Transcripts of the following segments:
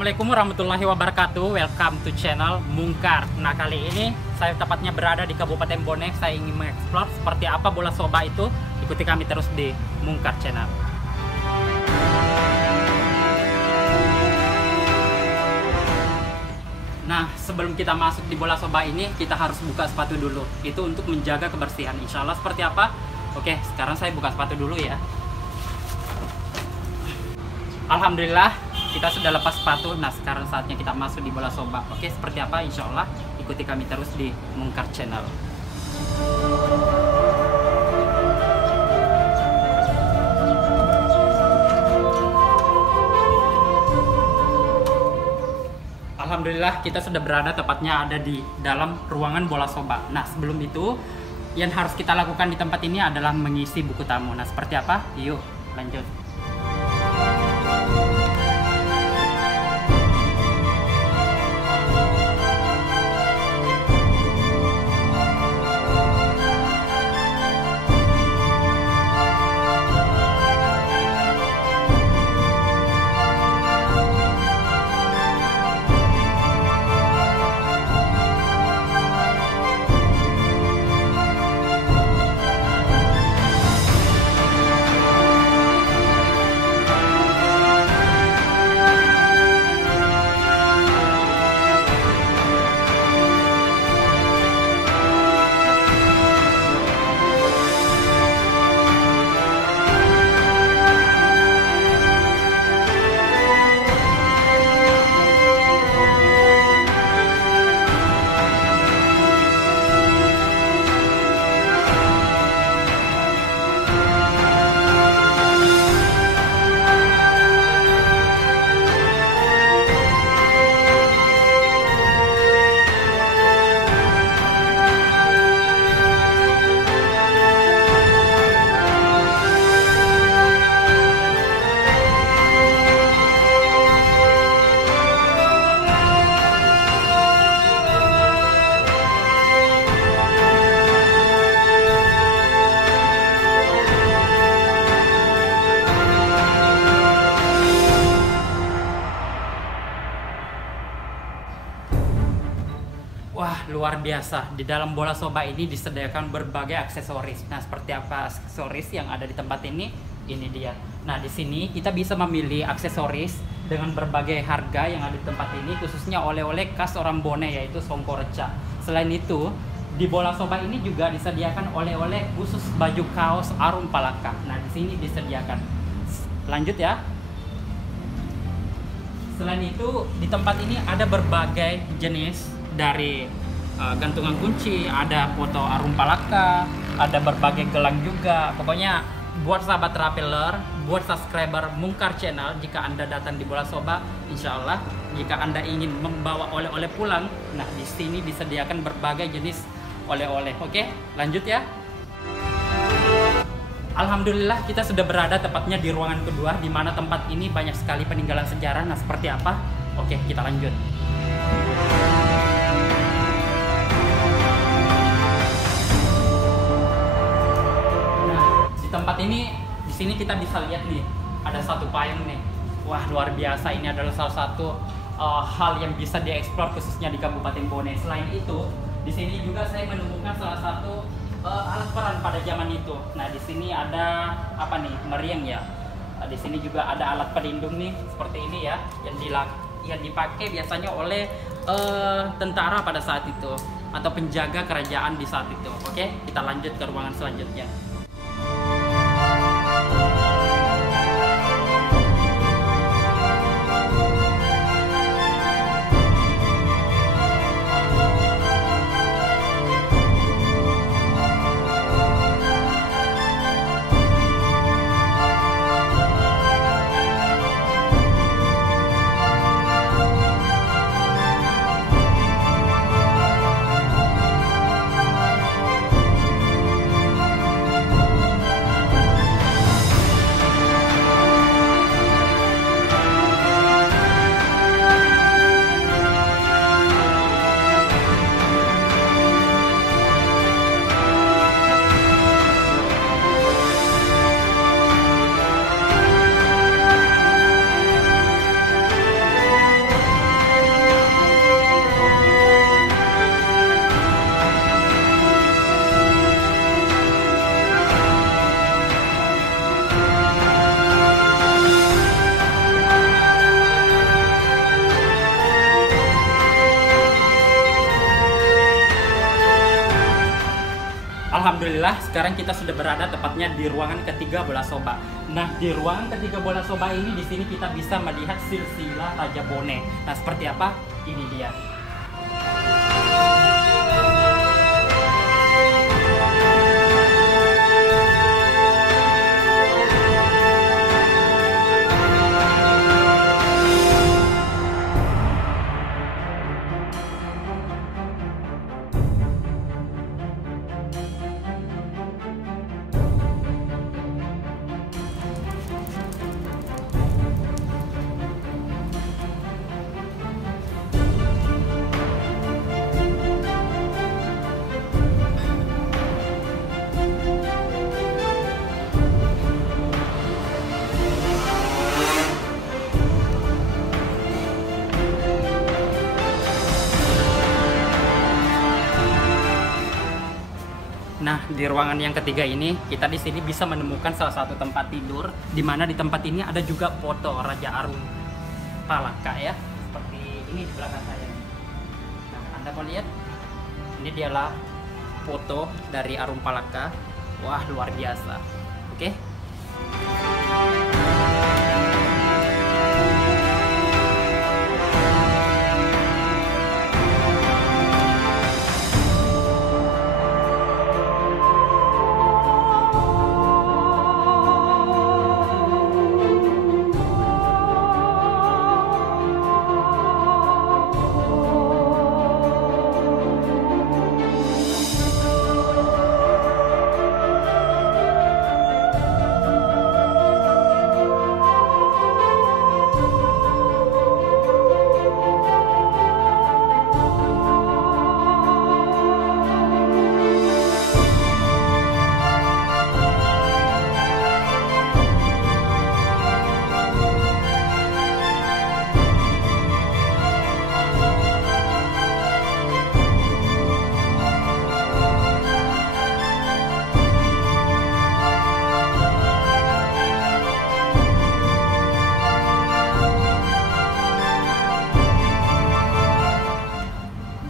Assalamualaikum warahmatullahi wabarakatuh. Welcome to channel Mungkar. Nah, kali ini saya tepatnya berada di Kabupaten Bone. Saya ingin mengeksplor seperti apa bola soba itu. Ikuti kami terus di Mungkar Channel. Nah, sebelum kita masuk di bola soba ini, kita harus buka sepatu dulu. Itu untuk menjaga kebersihan. Insya Allah seperti apa? Oke, sekarang saya buka sepatu dulu ya. Alhamdulillah, kita sudah lepas sepatu. Nah, sekarang saatnya kita masuk di bola soba. Oke, seperti apa? Insya Allah ikuti kami terus di Mungkar Channel. Alhamdulillah, kita sudah berada tepatnya ada di dalam ruangan bola soba. Nah, sebelum itu yang harus kita lakukan di tempat ini adalah mengisi buku tamu. Nah, seperti apa? Yuk, lanjut. Wah, luar biasa. Di dalam bola soba ini disediakan berbagai aksesoris. Nah, seperti apa aksesoris yang ada di tempat ini? Ini dia. Nah, di sini kita bisa memilih aksesoris dengan berbagai harga yang ada di tempat ini, khususnya oleh-oleh khas orang Bone, yaitu Songkoreca. Selain itu, di bola soba ini juga disediakan oleh-oleh khusus baju kaos Arum Palaka. Nah, di sini disediakan. Lanjut ya. Selain itu, di tempat ini ada berbagai jenis dari gantungan kunci, ada foto Arum Palaka, ada berbagai gelang juga. Pokoknya buat sahabat traveler, buat subscriber Mungkar Channel, jika Anda datang di bola soba, insya Allah jika Anda ingin membawa oleh-oleh pulang, nah di sini disediakan berbagai jenis oleh-oleh. Oke, lanjut ya. Alhamdulillah, kita sudah berada tepatnya di ruangan kedua, di mana tempat ini banyak sekali peninggalan sejarah. Nah, seperti apa? Oke, kita lanjut. Tempat ini, di sini kita bisa lihat nih, ada satu payung nih. Wah, luar biasa. Ini adalah salah satu hal yang bisa dieksplor khususnya di Kabupaten Bone. Selain itu, di sini juga saya menemukan salah satu alat peran pada zaman itu. Nah, di sini ada apa nih? Meriang ya. Di sini juga ada alat pelindung nih, seperti ini ya, yang dipakai biasanya oleh tentara pada saat itu atau penjaga kerajaan di saat itu. Oke, kita lanjut ke ruangan selanjutnya. Alhamdulillah sekarang kita sudah berada tepatnya di ruangan ketiga bola soba. Nah, di ruangan ketiga bola soba ini di sini kita bisa melihat silsilah Raja Bone. Nah, seperti apa? Ini dia. Nah, di ruangan yang ketiga ini, kita di sini bisa menemukan salah satu tempat tidur, di mana di tempat ini ada juga foto Raja Arum Palaka ya, seperti ini di belakang saya. Nah, Anda mau lihat? Ini dialah foto dari Arum Palaka. Wah, luar biasa. Oke.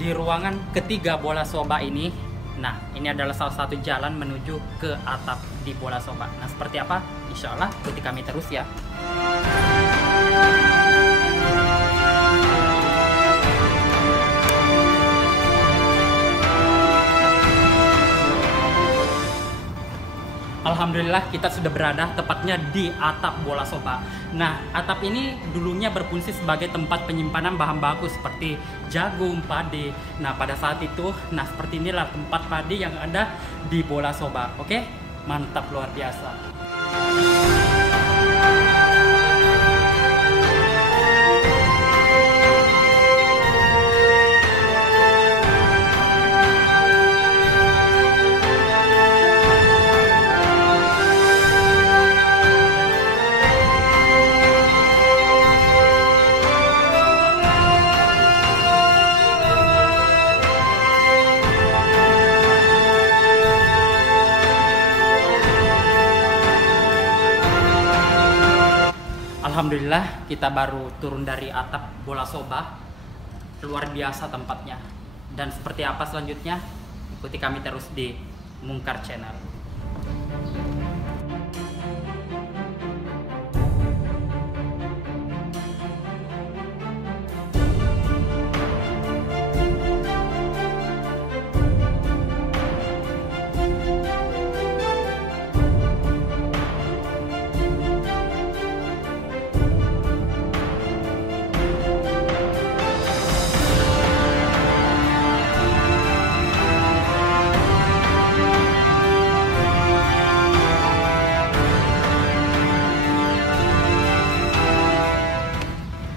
Di ruangan ketiga bola soba ini, nah ini adalah salah satu jalan menuju ke atap di bola soba. Nah seperti apa? Insya Allah ikuti kami terus ya. Alhamdulillah kita sudah berada tepatnya di atap bola soba. Nah, atap ini dulunya berfungsi sebagai tempat penyimpanan bahan baku seperti jagung, padi. Nah, pada saat itu, nah seperti inilah tempat padi yang ada di bola soba. Oke? Mantap, luar biasa. Alhamdulillah kita baru turun dari atap bola soba. Luar biasa tempatnya. Dan seperti apa selanjutnya? Ikuti kami terus di Mungkar Channel.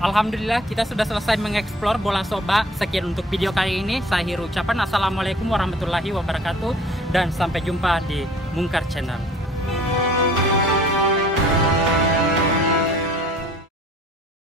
Alhamdulillah kita sudah selesai mengeksplor bola soba. Sekian untuk video kali ini. Saya Hiru ucapan assalamualaikum warahmatullahi wabarakatuh dan sampai jumpa di Mungkar Channel.